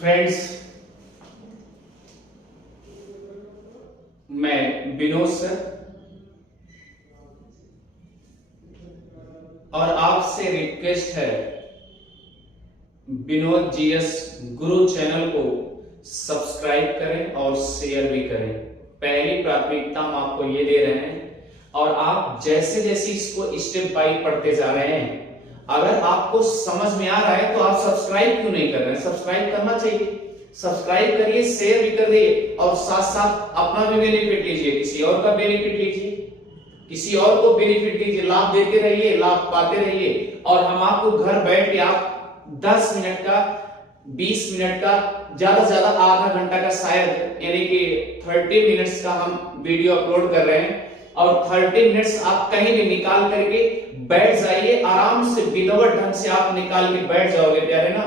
Friends, मैं Vinod sir और आपसे रिक्वेस्ट है, विनोद जीएस गुरु चैनल को सब्सक्राइब करें और शेयर भी करें। पहली प्राथमिकता हम आपको ये दे रहे हैं और आप जैसे जैसे इसको स्टेप बाय पढ़ते जा रहे हैं, अगर आपको समझ में आ रहा है तो आप सब्सक्राइब क्यों नहीं कर रहे हैं? सब्सक्राइब करना चाहिए। सब्सक्राइब करिए, शेयर भी कर दिए और साथ साथ अपना भी बेनिफिट लीजिए, किसी और का बेनिफिट लीजिए, किसी और को बेनिफिट दीजिए, लाभ देते रहिए, लाभ पाते रहिए। और हम आपको घर बैठ के आप 10 मिनट का, 20 मिनट का, ज्यादा से ज्यादा आधा घंटा का, शायद यानी कि 30 मिनट्स का हम वीडियो अपलोड कर रहे हैं और 30 मिनट्स आप कहीं भी निकाल करके बैठ जाइए, आराम से विधिवत ढंग से आप निकाल के बैठ जाओगे प्यारे ना,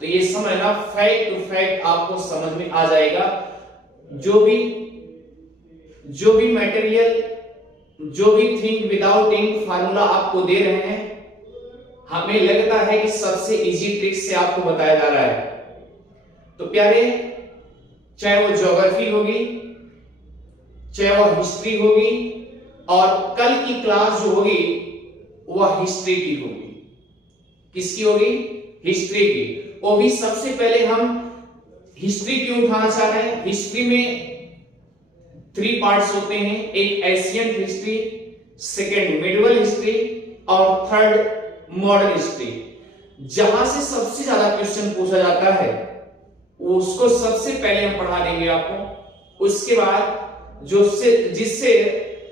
तो ये समझना फैक्ट टू फैक्ट आपको समझ में आ जाएगा। जो भी मटेरियल, जो भी थिंक विदाउट इंक फार्मूला आपको दे रहे हैं, हमें लगता है कि सबसे इजी ट्रिक से आपको बताया जा रहा है। तो प्यारे, चाहे वो ज्योग्राफी होगी, चाहे वो हिस्ट्री होगी, और कल की क्लास जो होगी वह हिस्ट्री की होगी। किसकी होगी? हिस्ट्री की। वो भी सबसे पहले हम हिस्ट्री क्यों उठाना चाह रहे हैं? हिस्ट्री में 3 पार्ट्स होते हैं, एक ancient history, second medieval history और थर्ड मॉडर्न हिस्ट्री। जहां से सबसे ज्यादा क्वेश्चन पूछा जाता है उसको सबसे पहले हम पढ़ा देंगे आपको। उसके बाद जिससे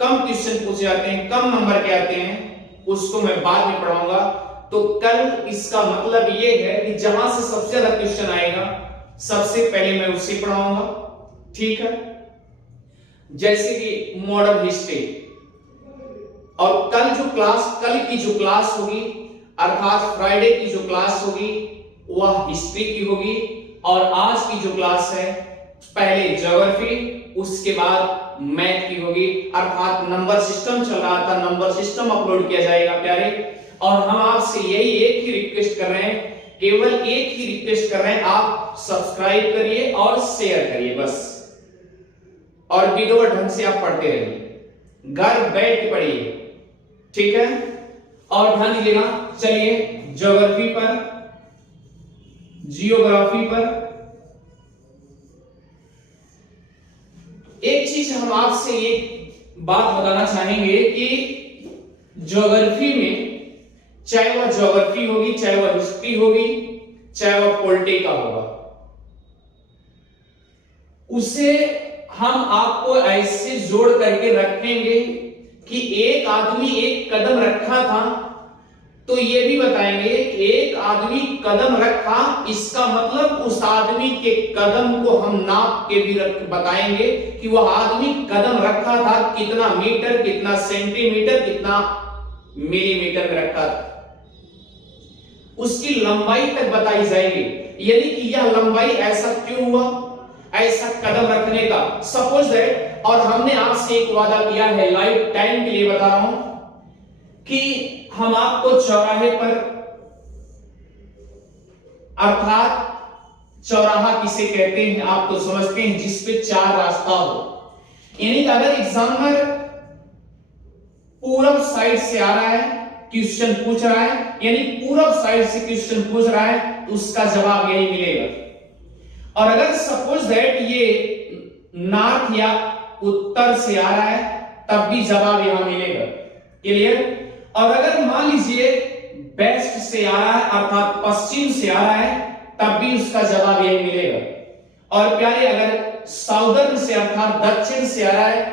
कम क्वेश्चन पूछे जाते हैं, कम नंबर के आते हैं, उसको मैं बाद में पढ़ाऊंगा। तो कल इसका मतलब ये है कि जहां से सबसे ज्यादा क्वेश्चन आएगा सबसे पहले मैं उसे पढ़ाऊंगा, ठीक है? जैसे कि मॉडर्न हिस्ट्री। और कल की जो क्लास होगी, अर्थात फ्राइडे की जो क्लास होगी वह हिस्ट्री की होगी, और आज की जो क्लास है पहले ज्योग्राफी, उसके बाद मैथ की होगी। अर्थात नंबर सिस्टम चल रहा था, नंबर सिस्टम अपलोड किया जाएगा प्यारे। और हम आपसे यही एक ही रिक्वेस्ट कर रहे हैं, केवल एक ही रिक्वेस्ट कर रहे हैं, आप सब्सक्राइब करिए और शेयर करिए बस, और विधिवत ढंग से आप पढ़ते रहिए, घर बैठ के पढ़िए, ठीक है? और ध्यान दीजिएगा। चलिए ज्योग्राफी पर, जियोग्राफी पर एक चीज हम आपसे एक बात बताना चाहेंगे कि ज्योग्राफी में, चाहे वह ज्योग्राफी होगी, चाहे वह हिस्ट्री होगी, चाहे वह पॉलिटिकल होगा, उसे हम आपको ऐसे जोड़ करके रखेंगे कि एक आदमी एक कदम रखा था तो ये भी बताएंगे एक आदमी कदम रखा, इसका मतलब उस आदमी के कदम को हम नाप के भी बताएंगे कि वह आदमी कदम रखा था कितना मीटर, कितना सेंटीमीटर, कितना मिलीमीटर में रखा था, उसकी लंबाई तक बताई जाएगी। यानी कि यह लंबाई ऐसा क्यों हुआ, ऐसा कदम रखने का, सपोज दैट। और हमने आपसे एक वादा किया है, लाइफ टाइम के लिए बता रहा हूं, कि हम आपको चौराहे पर, अर्थात चौराहा किसे कहते हैं आप तो समझते हैं, जिसपे 4 रास्ता हो। यानी अगर एग्जामिनर पूरब साइड से आ रहा है, क्वेश्चन पूछ रहा है, यानी पूरब साइड से क्वेश्चन पूछ रहा है, तो उसका जवाब यही मिलेगा। और अगर सपोज दैट ये नॉर्थ या उत्तर से आ रहा है, तब भी जवाब यहां मिलेगा। क्लियर? और अगर मान लीजिए वेस्ट से आ रहा है, अर्थात पश्चिम से आ रहा है, तब भी उसका जवाब यही मिलेगा। और प्यारे, अगर साउदर्न से अर्थात दक्षिण से आ रहा है,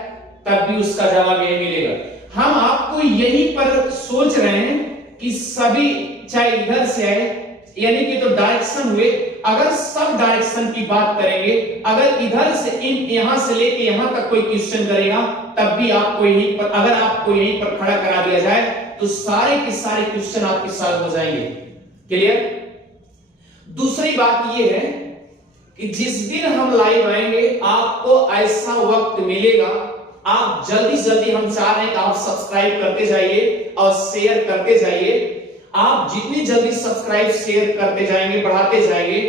तब भी उसका जवाब यही मिलेगा। हम आपको यही पर सोच रहे हैं कि सभी, चाहे इधर से आए, यानी कि तो डायरेक्शन हुए, अगर सब डायरेक्शन की बात करेंगे, अगर इधर से यहां से लेके यहां तक कोई क्वेश्चन करेगा, तब भी आपको यहीं पर, अगर आपको यहीं पर खड़ा करा दिया जाए तो सारे के सारे क्वेश्चन आपके साथ हो जाएंगे। क्लियर? दूसरी बात यह है कि जिस दिन हम लाइव आएंगे आपको ऐसा वक्त मिलेगा, आप जल्दी हम चाह रहे हैं कि आप सब्सक्राइब करते जाइए और शेयर करते जाइए। आप जितनी जल्दी सब्सक्राइब शेयर करते जाएंगे, बढ़ाते जाएंगे,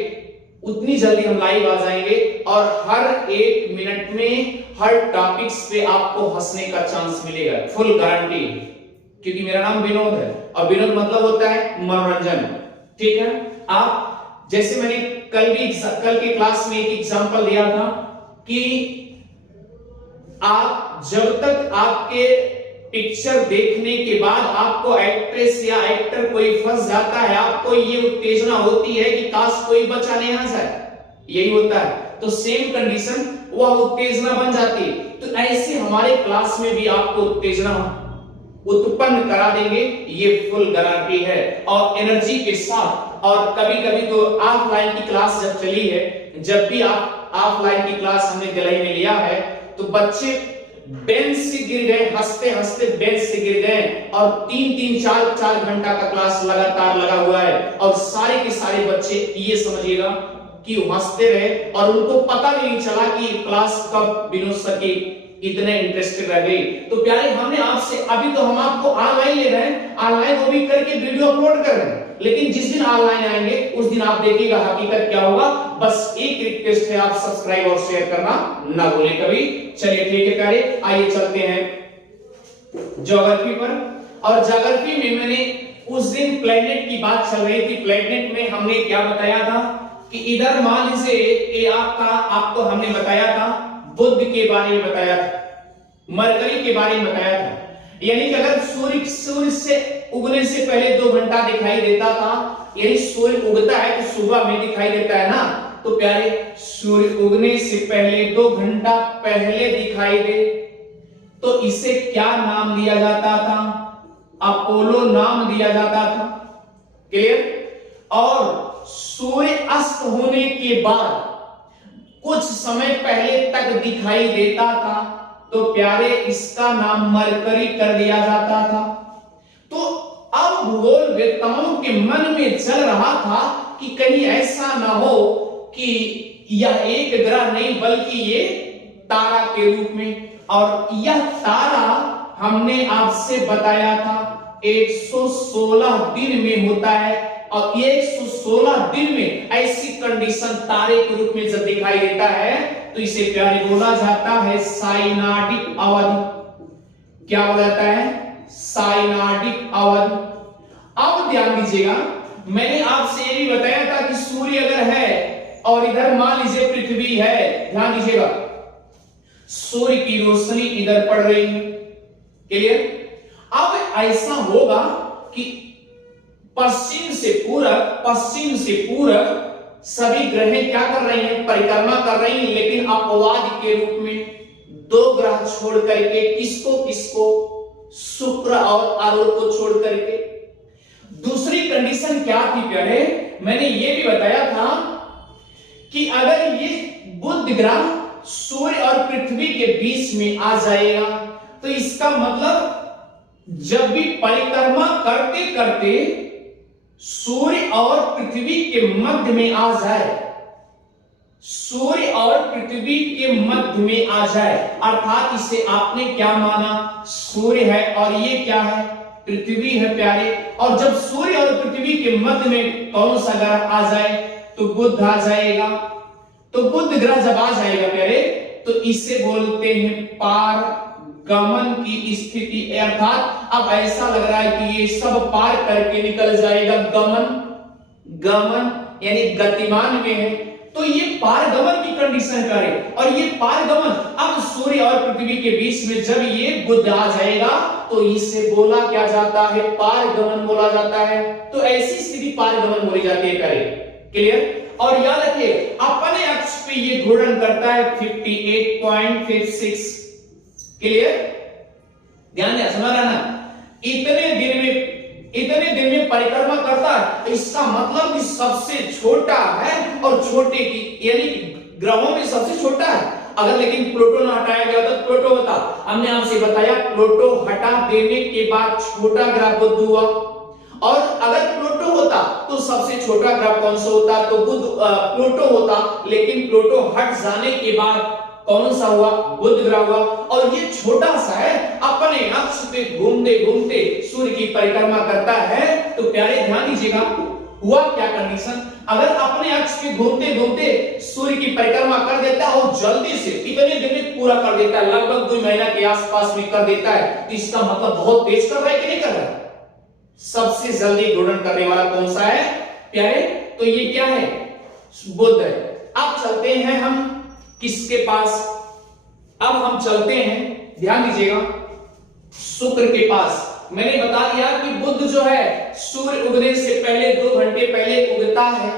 उतनी जल्दी हम लाइव आ जाएंगे और हर एक मिनट में हर टॉपिक्स पे आपको हंसने का चांस मिलेगा, फुल गारंटी। क्योंकि मेरा नाम विनोद है और विनोद मतलब होता है मनोरंजन, ठीक है। आप जैसे मैंने कल के क्लास में एक एग्जांपल दिया था कि आप जब तक आपके पिक्चर देखने के बाद आपको एक्ट्रेस या एक्टर कोई फंस जाता है, आपको ये उत्तेजना होती है कि काश कोई बचा नहीं आ जाए, यही होता है। तो सेम कंडीशन वह उत्तेजना बन जाती है। तो ऐसे हमारे क्लास में भी आपको उत्तेजना उत्पन्न करा देंगे, ये फुल गारंटी है और एनर्जी के साथ। और कभी कभी तो ऑफलाइन की क्लास जब चली है, जब भी आप ऑफलाइन की क्लास हमने दिल्ली में लिया है, तो बच्चे बेंच से गिर गए, हंसते हंसते बेंच से गिर गए और 3-4 घंटा का क्लास लगातार लगा हुआ है और सारे के सारे बच्चे ये समझिएगा कि हंसते रहे और उनको पता भी नहीं चला कि क्लास कब विनोद सर की इतने इंटरेस्टेड रह गई। तो प्यारे, हमने आपसे अभी तो हम आपको ऑनलाइन ले रहे हैं, ऑनलाइन वो भी करके वीडियो अपलोड कर रहे हैं, लेकिन जिस दिन ऑनलाइन आएंगे उस दिन आप देखिएगा हकीकत क्या होगा। बस एक रिक्वेस्ट है, आप सब्सक्राइब और शेयर करना ना भूलें कभी। चलिए ठीक है प्यारे, आइए चलते हैं ज्योग्राफी पर। और ज्योग्राफी में मैंने उस दिन प्लेनेट की बात चल रही थी। प्लेनेट में हमने क्या बताया था कि इधर मान लीजिए ये आपको हमने बताया था बुध के बारे में बताया था, मरकरी के बारे में बताया था। यानी कि अगर सूर्य से उगने से पहले 2 घंटा दिखाई देता था, यानी सूर्य उगता है तो सुबह में दिखाई देता है ना, तो प्यारे सूर्य उगने से पहले 2 घंटा पहले दिखाई दे तो इसे क्या नाम दिया जाता था? अपोलो नाम दिया जाता था। क्लियर? और सूर्य अस्त होने के बाद कुछ समय पहले तक दिखाई देता था तो प्यारे इसका नाम मरकरी कर दिया जाता था। तो अब भूगोल वेत्ताओं के मन में चल रहा था कि कहीं ऐसा ना हो कि यह एक ग्रह नहीं बल्कि ये तारा के रूप में, और यह तारा हमने आपसे बताया था 116 दिन में होता है और 116 दिन में ऐसी कंडीशन तारे के रूप में जब दिखाई देता है तो इसे प्यारे बोला जाता है साइनाडिक अवधि। क्या बोला जाता है? साइनाडिक अवधि। अब ध्यान दीजिएगा, मैंने आपसे ये भी बताया था कि सूर्य अगर है और इधर मान लीजिए पृथ्वी है, ध्यान दीजिएगा सूर्य की रोशनी इधर पड़ रही है। क्लियर? अब ऐसा होगा कि पश्चिम से पूरब सभी ग्रह क्या कर रहे हैं? परिक्रमा कर रही हैं, लेकिन अपवाद के रूप में 2 ग्रह छोड़ करके, किसको? शुक्र और अरुण को छोड़ करके। दूसरी कंडीशन क्या थी प्यारे? मैंने ये भी बताया था कि अगर ये बुध ग्रह सूर्य और पृथ्वी के बीच में आ जाएगा तो इसका मतलब जब भी परिक्रमा करते करते सूर्य और पृथ्वी के मध्य में आ जाए, सूर्य और पृथ्वी के मध्य में आ जाए, अर्थात इसे आपने क्या माना? सूर्य है और ये क्या है? पृथ्वी है प्यारे। और जब सूर्य और पृथ्वी के मध्य में कौन सा ग्रह आ जाए तो बुध आ जाएगा। तो बुध ग्रह जब आ जाएगा प्यारे तो इसे बोलते हैं पारगमन की स्थिति, अर्थात अब ऐसा लग रहा है कि ये सब पार करके निकल जाएगा। गमन यानी गतिमान में है तो ये पारगमन की कंडीशन करे। और ये पारगमन अब सूर्य और पृथ्वी के बीच में जब ये बुध आ जाएगा तो इसे बोला क्या जाता है? पारगमन बोला जाता है। तो ऐसी स्थिति पारगमन बोली जाती है प्यारे। क्लियर? और याद रखिए अपने अक्ष पे ये घूर्णन करता है 58.56। क्लियर? ध्यान दिया, समझ रहा ना? इतने दिन में परिक्रमा करता है, तो इसका मतलब कि सबसे छोटा है और छोटे की यानी ग्रहों में सबसे छोटा है। अगर लेकिन प्लूटो ना हटाया गया तो प्लूटो होता। हमने आपसे बताया प्लूटो हटा देने के बाद छोटा ग्रह बुध हुआ, और अगर प्लूटो होता तो सबसे छोटा ग्रह कौन सा होता? तो प्लूटो होता, लेकिन प्लूटो हट जाने के बाद कौन सा हुआ? बुध ग्रह हुआ। और ये छोटा सा है, अपने अक्ष पे घूमते घूमते सूर्य की परिक्रमा करता है। तो प्यारे ध्यान दीजिएगा, हुआ क्या कंडीशन, अगर अपने अक्ष पे घूमते घूमते सूर्य की परिक्रमा कर देता है और जल्दी से कितने दिन में पूरा कर देता है, लगभग 2 महीना के आसपास में कर देता है, तो इसका मतलब बहुत तेज कर रहा है कि नहीं कर रहा है। सबसे जल्दी घूर्णन करने वाला कौन सा है प्यारे, तो ये क्या है, बुध है। अब चलते हैं हम किसके पास, अब हम चलते हैं, ध्यान दीजिएगा, शुक्र के पास। मैंने बता दिया कि बुध जो है सूर्य उगने से पहले 2 घंटे पहले उगता है,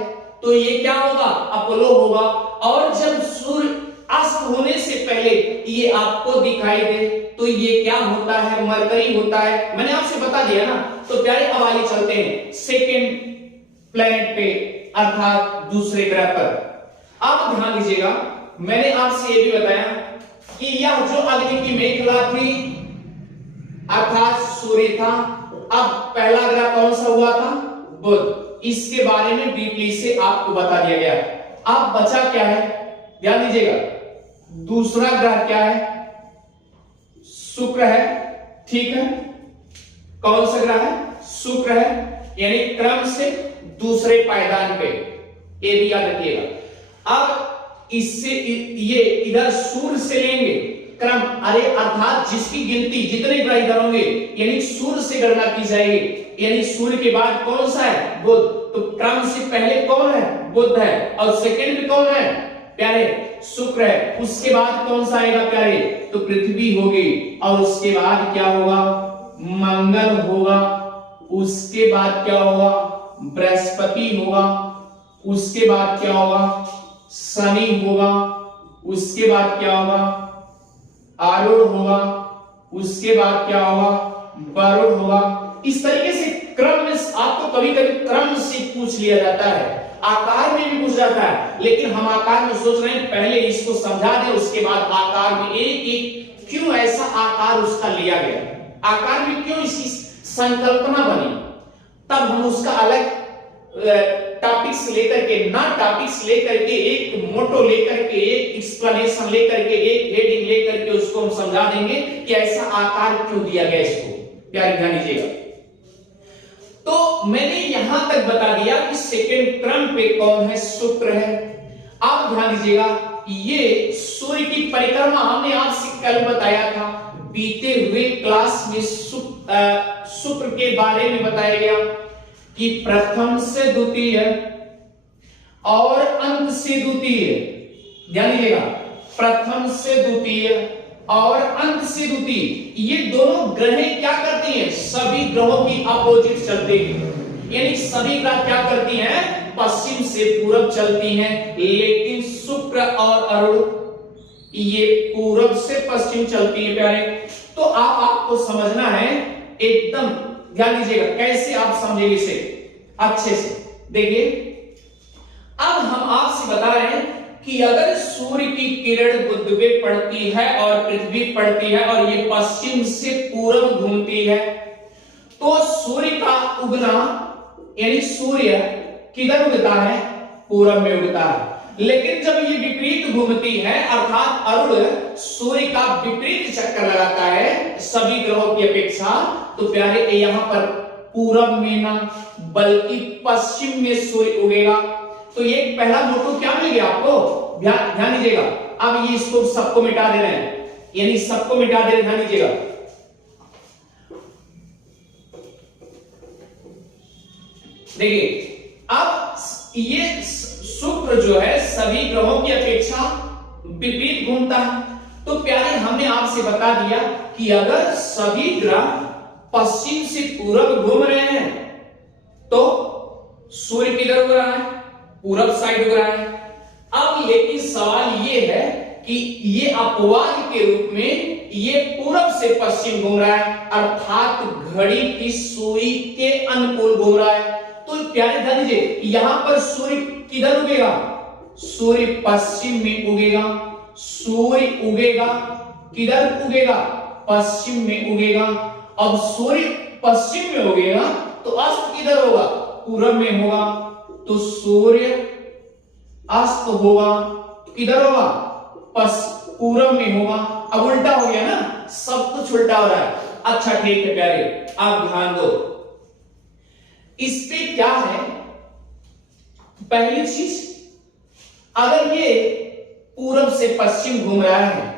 तो ये क्या होगा, अपोलो होगा। और जब सूर्य अस्त होने से पहले ये आपको दिखाई दे तो ये क्या होता है, मरकरी होता है। मैंने आपसे बता दिया ना। तो प्यारे अब आगे चलते हैं सेकेंड प्लेनेट पे, अर्थात दूसरे ग्रह पर। अब ध्यान दीजिएगा, मैंने आपसे ये भी बताया कि यह जो अग्नि की मेखला थी अर्थात सूर्य था। अब पहला ग्रह कौन सा हुआ था, बुध। इसके बारे में डीपली से आपको बता दिया गया। अब बचा क्या है, ध्यान दीजिएगा, दूसरा ग्रह क्या है, शुक्र है, ठीक है। कौन सा ग्रह है, शुक्र है, यानी क्रम से दूसरे पायदान पे, ये भी याद रखिएगा। अब इससे ये इधर सूर्य से लेंगे क्रम, अरे अर्थात जिसकी गिनती जितने ग्रह इधर होंगे यानी सूर्य से गणना की जाएगी, यानी सूर्य के बाद कौन सा है, बुध। तो क्रम से पहले कौन है, बुध है, और सेकंड पे कौन है प्यारे, शुक्र है। उसके बाद कौन सा आएगा प्यारे, तो पृथ्वी होगी, और उसके बाद क्या होगा, मंगल होगा, उसके बाद क्या होगा, बृहस्पति होगा, उसके बाद क्या होगा, शनि होगा, उसके बाद क्या होगा, आरूढ़ होगा, उसके बाद क्या होगा, वरुण होगा। इस तरीके से क्रम में आपको कभी कभी क्रम से पूछ लिया जाता है, आकार में भी पूछ जाता है, लेकिन हम आकार में सोच रहे हैं पहले इसको समझा दें, उसके बाद आकार में एक एक क्यों ऐसा आकार उसका लिया गया, आकार में क्यों इसकी संकल्पना बनी, तब हम उसका अलग टॉपिक्स लेकर के, ना टॉपिक्स लेकर के, एक मोटो लेकर के, एक एक्सप्लेनेशन लेकर के, एक हेडिंग लेकर के उसको हम समझा देंगे कि ऐसा आकार क्यों दिया गया इसको। प्यारे ध्यान दीजिएगा, तो मैंने यहां तक बता दिया कि सेकंड क्रम पे कौन है, शुक्र है। अब ध्यान दीजिएगा, ये सूर्य की परिक्रमा हमने आपसे कल बताया था, बीते हुए क्लास में शुक्र के बारे में बताया गया कि प्रथम से द्वितीय और अंत से द्वितीय, ध्यान दीजिएगा, प्रथम से द्वितीय और अंत से द्वितीय, ये दोनों ग्रह क्या करती हैं, सभी ग्रहों की अपोजिट चलते हैं, यानी सभी ग्रह क्या करती हैं, पश्चिम से पूरब चलती हैं, लेकिन शुक्र और अरुण ये पूरब से पश्चिम चलती है प्यारे। तो आपको समझना है, एकदम ध्यान दीजिएगा, कैसे आप समझेंगे इसे अच्छे से। देखिए, अब हम आपसे बता रहे हैं कि अगर सूर्य की किरण बुध पे पड़ती है और पृथ्वी पड़ती है और ये पश्चिम से पूरब घूमती है, तो सूर्य का उगना यानी सूर्य किधर उगता है, पूरब में उगता है। लेकिन जब ये विपरीत घूमती है, अर्थात अरुण सूर्य का विपरीत चक्कर लगाता है सभी ग्रहों की अपेक्षा, तो प्यारे यहां पर पूरब में ना बल्कि पश्चिम में सूर्य उगेगा। तो ये पहला मोटो क्या मिल गया आपको, ध्यान दीजिएगा। अब ये इसको सबको मिटा दे रहे हैं, यानी सबको मिटा दे रहे हैं, ध्यान दीजिएगा। देखिए, अब ये शुक्र जो है सभी ग्रहों की अपेक्षा विपरीत घूमता है। तो प्यारे हमने आपसे बता दिया कि अगर सभी ग्रह पश्चिम से पूरब घूम रहे हैं तो सूर्य किधर उग रहा है, पूरब साइड उग रहा है। अब लेकिन सवाल ये है कि ये अपवाद के रूप में ये पूरब से पश्चिम घूम रहा है, अर्थात घड़ी की सुई के अनुकूल घूम रहा है। तो प्यारे ध्यान दीजिए, यहां पर सूर्य किधर उगेगा, सूर्य पश्चिम में उगेगा, सूर्य उगेगा किधर उगेगा, पश्चिम में उगेगा। अब सूर्य पश्चिम में उगेगा तो अस्त किधर होगा, पूरब में होगा। तो सूर्य अस्त होगा किधर होगा, पूरब में होगा। अब उल्टा हो गया ना, सब कुछ उल्टा हो रहा है। अच्छा ठीक है प्यारे, आप ध्यान दो, इस पे क्या है पहली चीज, अगर ये पूरब से पश्चिम घूम रहा है,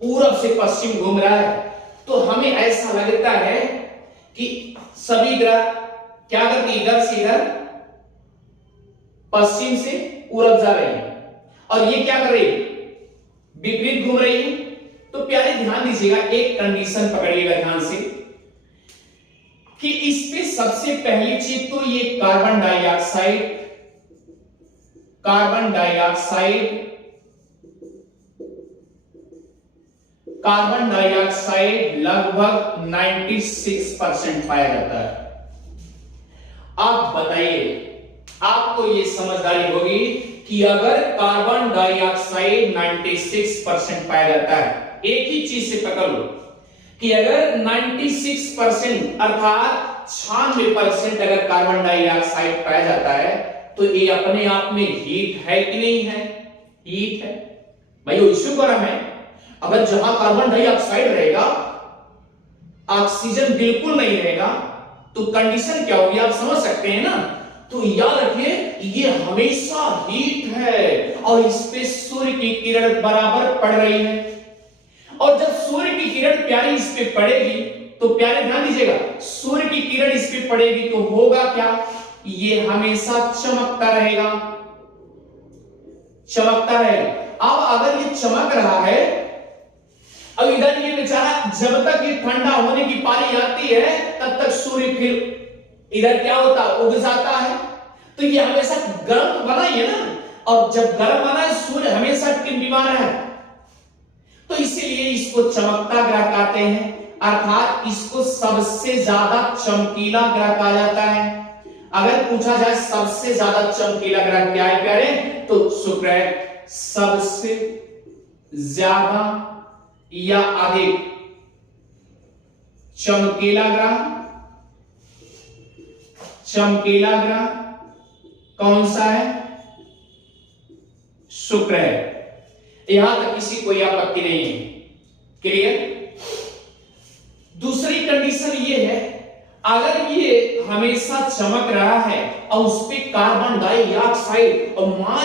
पूरब से पश्चिम घूम रहा है, तो हमें ऐसा लगता है कि सभी ग्रह क्या करते, इधर से इधर पश्चिम से पूरब जा रही है, और ये क्या कर रही है, विपरीत घूम रही है। तो प्यारे ध्यान दीजिएगा, एक कंडीशन पकड़िएगा ध्यान से कि इस पे सबसे पहली चीज तो ये कार्बन डाइऑक्साइड लगभग 96% पाया जाता है। आप बताइए, आपको ये समझदारी होगी कि अगर कार्बन डाइऑक्साइड 96% पाया जाता है, एक ही चीज से पकड़ लो कि अगर 96% अर्थात 96% अगर कार्बन डाइऑक्साइड पाया जाता है, तो ये अपने आप में हीट है कि नहीं है, हीट है भाई, वो इश्यू गर्म है। अगर जहां कार्बन डाइऑक्साइड रहेगा, ऑक्सीजन बिल्कुल नहीं रहेगा, तो कंडीशन क्या होगी आप समझ सकते हैं ना। तो याद रखिए, ये हमेशा हीट है और इस पे सूर्य की किरण बराबर पड़ रही है, और जब सूर्य की किरण प्यारी इस पे पड़ेगी, तो प्यारे ध्यान दीजिएगा, सूर्य की किरण इस पे पड़ेगी तो होगा क्या, ये हमेशा चमकता रहेगा, चमकता रहेगा। अब अगर ये चमक रहा है, अब इधर ये बेचारा जब तक ये ठंडा होने की पारी आती है, तब तक सूर्य फिर इधर क्या होता, उग जाता है। तो ये हमेशा गर्म तो बना ही है ना, और जब गर्म बना है, सूर्य हमेशा टिमटिमा रहा है, तो इसीलिए इसको चमकता ग्रह कहते हैं, अर्थात इसको सबसे ज्यादा चमकीला ग्रह कहा जाता है। अगर पूछा जाए सबसे ज्यादा चमकीला ग्रह क्या है प्यारे, तो शुक्र है सबसे ज्यादा या अधिक चमकीला ग्रह। चमकीला ग्रह कौन सा है, शुक्र है। यहां तक किसी कोई आपत्ति नहीं है, क्लियर। दूसरी कंडीशन ये है, अगर ये हमेशा चमक रहा है और उस पे कार्बन डाइऑक्साइड, और मान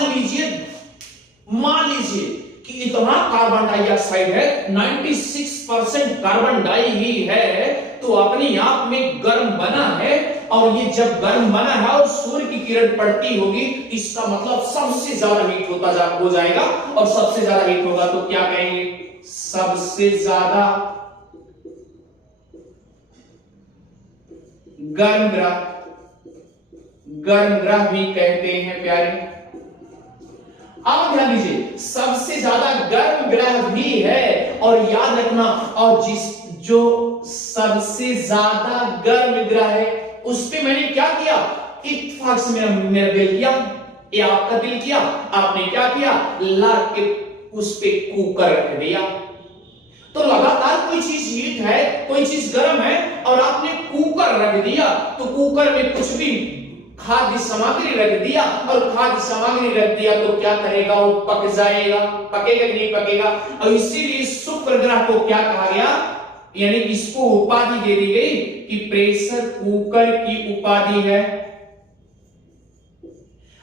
लीजिए कि इतना कार्बन डाइऑक्साइड है, 96% कार्बन डाई ही है, तो अपने आप में गर्म बना है, और ये जब गर्म बना है और सूर्य की किरण पड़ती होगी, इसका मतलब सबसे ज्यादा हीट हो जाएगा, और सबसे ज्यादा हीट होगा तो क्या कहेंगे, सबसे ज्यादा गर्म ग्रह भी कहते हैं प्यारे। अब ध्यान दीजिए, सबसे ज्यादा गर्म ग्रह भी है, और याद रखना, और जो सबसे ज्यादा गर्म ग्रह है, उस पे मैंने क्या किया, इत्तेफाक से मेरा दिल किया, ये आपका दिल किया, आपने क्या किया, ला के उस पे कुकर रख दिया। तो लगातार कोई चीज हीट है, कोई चीज गर्म है, और आपने कुकर रख दिया, तो कुकर में कुछ भी खाद्य सामग्री रख दिया, और खाद्य सामग्री रख दिया तो क्या करेगा, वो पक जाएगा, पकेगा कि नहीं पकेगा। और इसीलिए शुक्र ग्रह को क्या कहा गया, यानी इसको उपाधि दे दी गई कि प्रेशर कुकर की उपाधि है।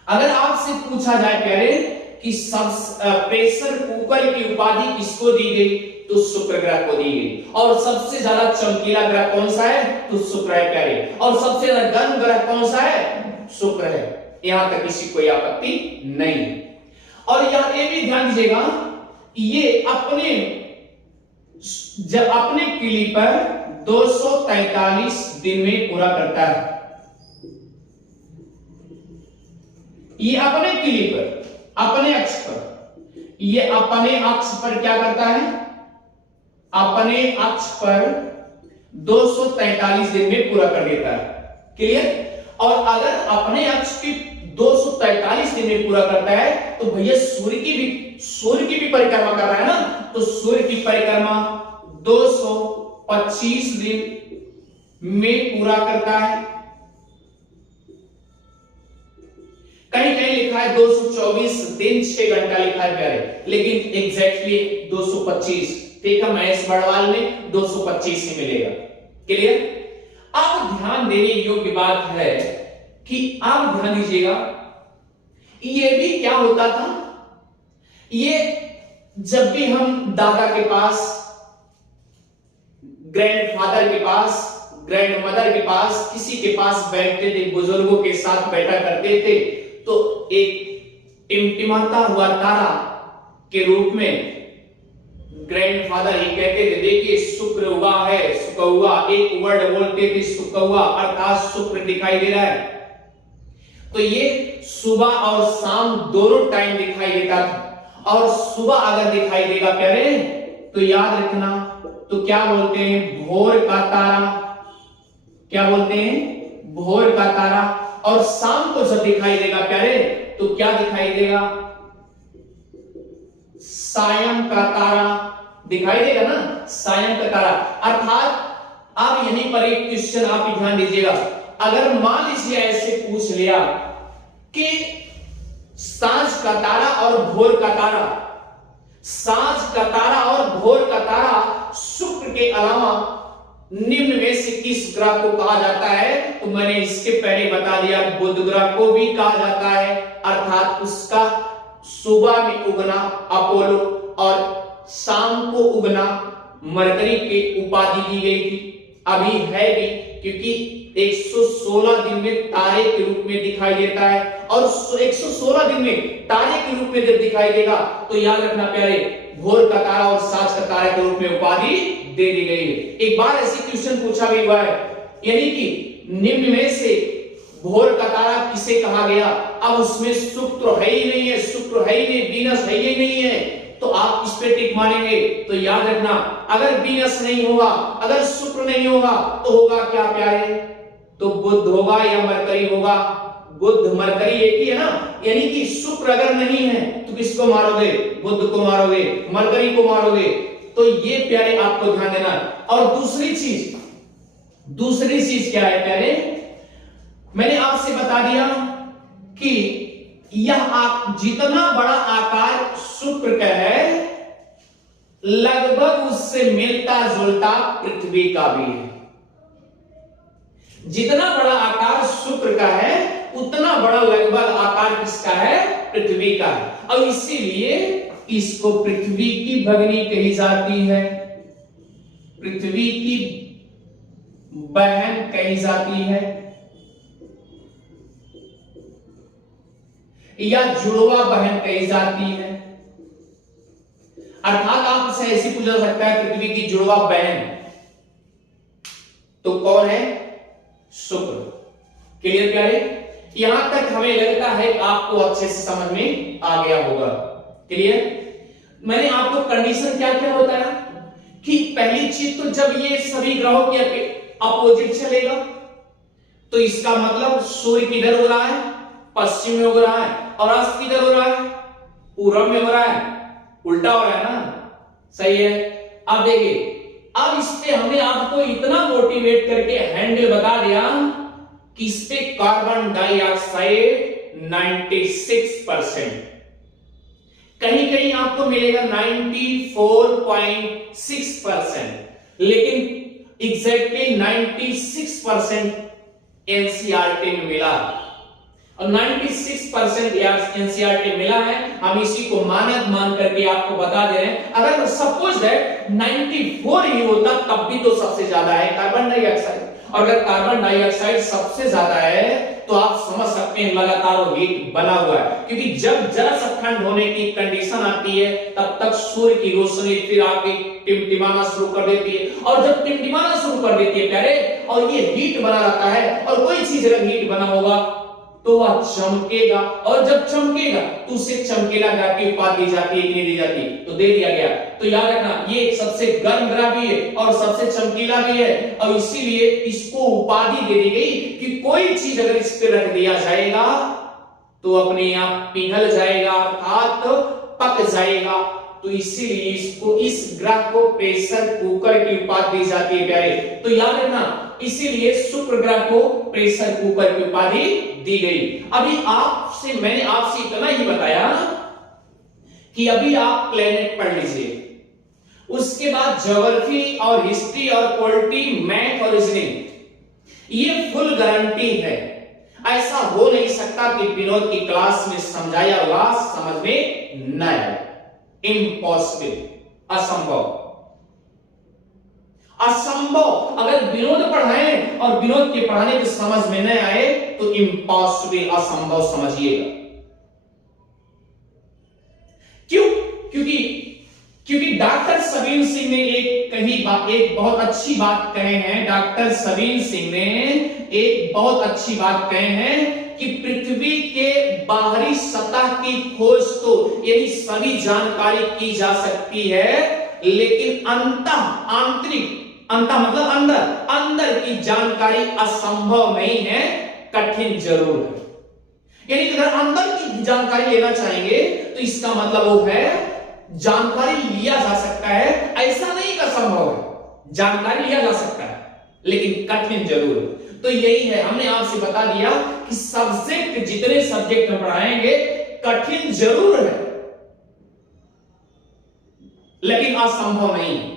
अगर आपसे पूछा जाए प्यारे कि प्रेशर कुकर की उपाधि किसको दी गई, तो शुक्र ग्रह को दी गई। और सबसे ज्यादा चमकीला ग्रह कौन सा है, तो शुक्र है प्यारे। और सबसे ज्यादा गर्म ग्रह कौन सा है, शुक्र है। यहां तक किसी कोई आपत्ति नहीं। और यहां ये भी ध्यान दीजिएगा, ये अपने किली पर 243 दिन में पूरा करता है। ये अपने किली पर, अपने अक्ष पर, ये अपने अक्ष पर क्या करता है, अपने अक्ष पर 243 दिन में पूरा कर देता है, क्लियर। और अगर अपने अक्ष की 243 दिन में पूरा करता है, तो भैया सूर्य की भी परिक्रमा कर रहा है ना, तो सूर्य की परिक्रमा 225 दिन में पूरा करता है। कहीं कहीं लिखा है 224 दिन 6 घंटा लिखा है प्यारे, लेकिन एग्जैक्टली 225, ठीक है, महेश बड़वाल में 225 ही मिलेगा, क्लियर। अब ध्यान देने योग्य बात है कि आप ध्यान दीजिएगा ये भी क्या होता था, ये जब भी हम दादा के पास, ग्रैंडफादर के पास, ग्रैंड मदर के पास, किसी के पास बैठते थे, बुजुर्गों के साथ बैठा करते थे, तो एक टिमटिमाता हुआ तारा के रूप में ग्रैंडफादर ये कहते थे, देखिए शुक्र उगा है, शुक्र हुआ, एक वर्ड बोलते थे शुक्र हुआ, अर्थात शुक्र दिखाई दे रहा है। तो ये सुबह और शाम दोनों टाइम दिखाई देता था, और सुबह अगर दिखाई देगा प्यारे तो याद रखना, तो क्या बोलते हैं, भोर का तारा, क्या बोलते हैं, भोर का तारा। और शाम को जब दिखाई देगा प्यारे तो क्या दिखाई देगा, सायं का तारा दिखाई देगा ना, सायं का तारा। अर्थात अब यहीं पर एक क्वेश्चन आप ध्यान दीजिएगा, अगर मान लीजिए ऐसे पूछ लिया कि सांझ का तारा और भोर का तारा, सांझ का तारा और भोर का तारा शुक्र के अलावा निम्न में से किस ग्रह को कहा जाता है, तो मैंने इसके पहले बता दिया, बुध ग्रह को भी कहा जाता है, अर्थात उसका सुबह में उगना अपोलो और शाम को उगना मरकरी की उपाधि दी गई थी, अभी है भी, क्योंकि 116 दिन में तारे के रूप में दिखाई देता है, और 116 दिन में तारे के रूप में जब दिखाई देगा तो याद रखना प्यारे, भोर का तारा और सांझ का तारा के रूप में उपाधि दे दी गई है। एक बार ऐसे क्वेश्चन पूछा भी हुआ है, यानी कि निम्न में से भोर का तारा किसे कहा गया, अब उसमें शुक्र है ही नहीं है, शुक्र है ही नहीं, वीनस है ही नहीं है, तो आप इस पे टिक मारेंगे। तो याद रखना, अगर वीनस नहीं होगा, अगर शुक्र नहीं होगा, तो होगा क्या प्यारे, तो बुध होगा या मरकरी होगा, बुध मरकरी एक ही है ना, यानी कि शुक्र अगर नहीं है तो किसको मारोगे, बुध को मारोगे, मरकरी को मारोगे। तो ये प्यारे आपको ध्यान देना। और दूसरी चीज क्या है प्यारे, मैंने आपसे बता दिया कि यह जितना बड़ा आकार शुक्र का है, लगभग उससे मिलता जुलता पृथ्वी का भी है। जितना बड़ा आकार शुक्र का है, उतना बड़ा लगभग आकार किसका है, पृथ्वी का है, और इसीलिए इसको पृथ्वी की भगिनी कही जाती है, पृथ्वी की बहन कही जाती है, या जुड़वा बहन कही जाती है। अर्थात आपसे ऐसी पूछा सकता है, पृथ्वी की जुड़वा बहन तो कौन है, शुक्र। क्लियर प्यारे, यहां तक हमें लगता है कि आपको अच्छे से समझ में आ गया होगा। क्लियर, मैंने आपको कंडीशन क्या क्या बताया कि पहली चीज तो जब ये सभी ग्रहों के अपोजिट चलेगा तो इसका मतलब सूर्य किधर हो रहा है, पश्चिम में हो रहा है, और अस्त किधर हो रहा है, पूर्व में हो रहा है, उल्टा हो रहा है ना, सही है। अब देखिए, अब इस पे हमने आपको इतना मोटिवेट करके हैंडल बता दिया कि इस पे कार्बन डाइऑक्साइड 96%, कहीं कहीं आपको मिलेगा 94.6%, लेकिन एग्जैक्टली 96% एनसीईआरटी में मिला, और 96% एनसीईआरटी मिला है। हम इसी को मानक मान करके आपको बता दे रहे हैं। अगर सपोज दैट 94 ही होता तब भी तो सबसे ज्यादा है कार्बन डाइऑक्साइड, और अगर कार्बन डाइऑक्साइड सबसे ज्यादा है तो आप समझ सकते हैं लगातार वो हीट बना हुआ है, क्योंकि जब जरा सा ठंड होने की कंडीशन आती है तब तक सूर्य की रोशनी फिर आके टिमटिमाना शुरू कर देती है, और जब टिमटिमाना शुरू कर देती है प्यारे, और ये हीट बना रहता है, और कोई चीज अगर हीट बना होगा तो वह चमकेगा, और जब चमकेगा तो उसे चमकीला ग्रह की उपाधि दी जाती है कि नहीं दी जाती, तो दे दिया गया। तो याद रखना, ये सबसे गर्म ग्रह भी है और सबसे चमकीला भी है, और इसीलिए इसको उपाधि दे दी गई कि कोई चीज अगर इस पे रख दिया जाएगा तो अपने आप पिघल जाएगा, अर्थात पक जाएगा। तो इसीलिए इसको, इस ग्रह को प्रेशर कुकर की उपाधि दी जाती है प्यारे। तो याद रखना, इसीलिए शुक्र ग्रह को प्रेशर कुकर की उपाधि दी गई। अभी मैंने आपसे इतना ही बताया कि अभी आप प्लेनेट पढ़ लीजिए, उसके बाद ज्योग्राफी और हिस्ट्री और पॉलिटी, मैथ और रीजनिंग, ये फुल गारंटी है। ऐसा हो नहीं सकता कि विनोद की क्लास में समझाया हुआ समझ में न आए। इम्पॉसिबल, असंभव, असंभव। अगर विनोद पढ़ाएं और विनोद के पढ़ाने की समझ में न आए तो इम्पॉसिबल, असंभव समझिएगा। क्यों? क्योंकि डॉक्टर सबीन सिंह ने एक बहुत अच्छी बात कहे हैं। डॉक्टर सबीन सिंह ने एक बहुत अच्छी बात कहे हैं कि पृथ्वी के बाहरी सतह की खोज तो यही सभी जानकारी की जा सकती है, लेकिन आंतरिक मतलब अंदर की जानकारी असंभव नहीं है, कठिन जरूर है। यानी कि अगर अंदर की जानकारी लेना चाहेंगे तो इसका मतलब वो है जानकारी लिया जा सकता है, ऐसा नहीं कि असंभव है, जानकारी लिया जा सकता है लेकिन कठिन जरूर है। तो यही है, हमने आपसे बता दिया कि सब्जेक्ट जितने सब्जेक्ट में पढ़ाएंगे कठिन जरूर है लेकिन असंभव नहीं है।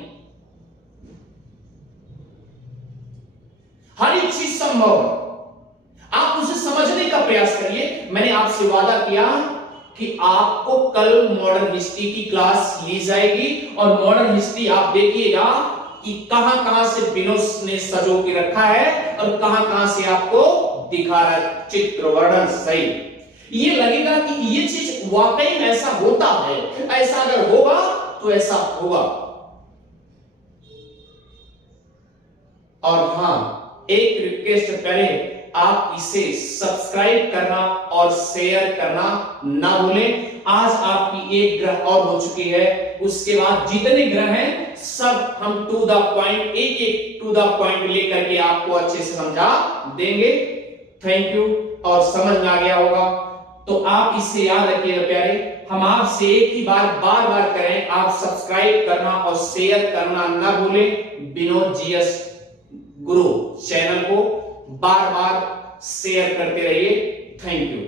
हर एक चीज संभव है, आप उसे समझने का प्रयास करिए। मैंने आपसे वादा किया कि आपको कल मॉडर्न हिस्ट्री की क्लास ली जाएगी और मॉडर्न हिस्ट्री आप देखिएगा कि कहां कहां से विनोद ने सजो के रखा है और कहां कहां से आपको दिखा रहा है, चित्र वर्णन सही। ये लगेगा कि ये चीज वाकई में ऐसा होता है, ऐसा अगर होगा तो ऐसा होगा। और हां, एक रिक्वेस्ट पहले, आप इसे सब्सक्राइब करना और शेयर करना ना भूलें। आज आपकी एक ग्रह और हो चुकी है, उसके बाद जितने ग्रह हैं सब हम टू द पॉइंट, एक टू द पॉइंट लेकर के आपको अच्छे से समझा देंगे। Thank you. और समझ में आ गया होगा तो आप इसे याद रखिएगा प्यारे, हम आपसे एक ही बार बार करें, आप सब्सक्राइब करना और शेयर करना ना भूलें। विनोद जीएस गुरु चैनल को बार बार शेयर करते रहिए। Thank you.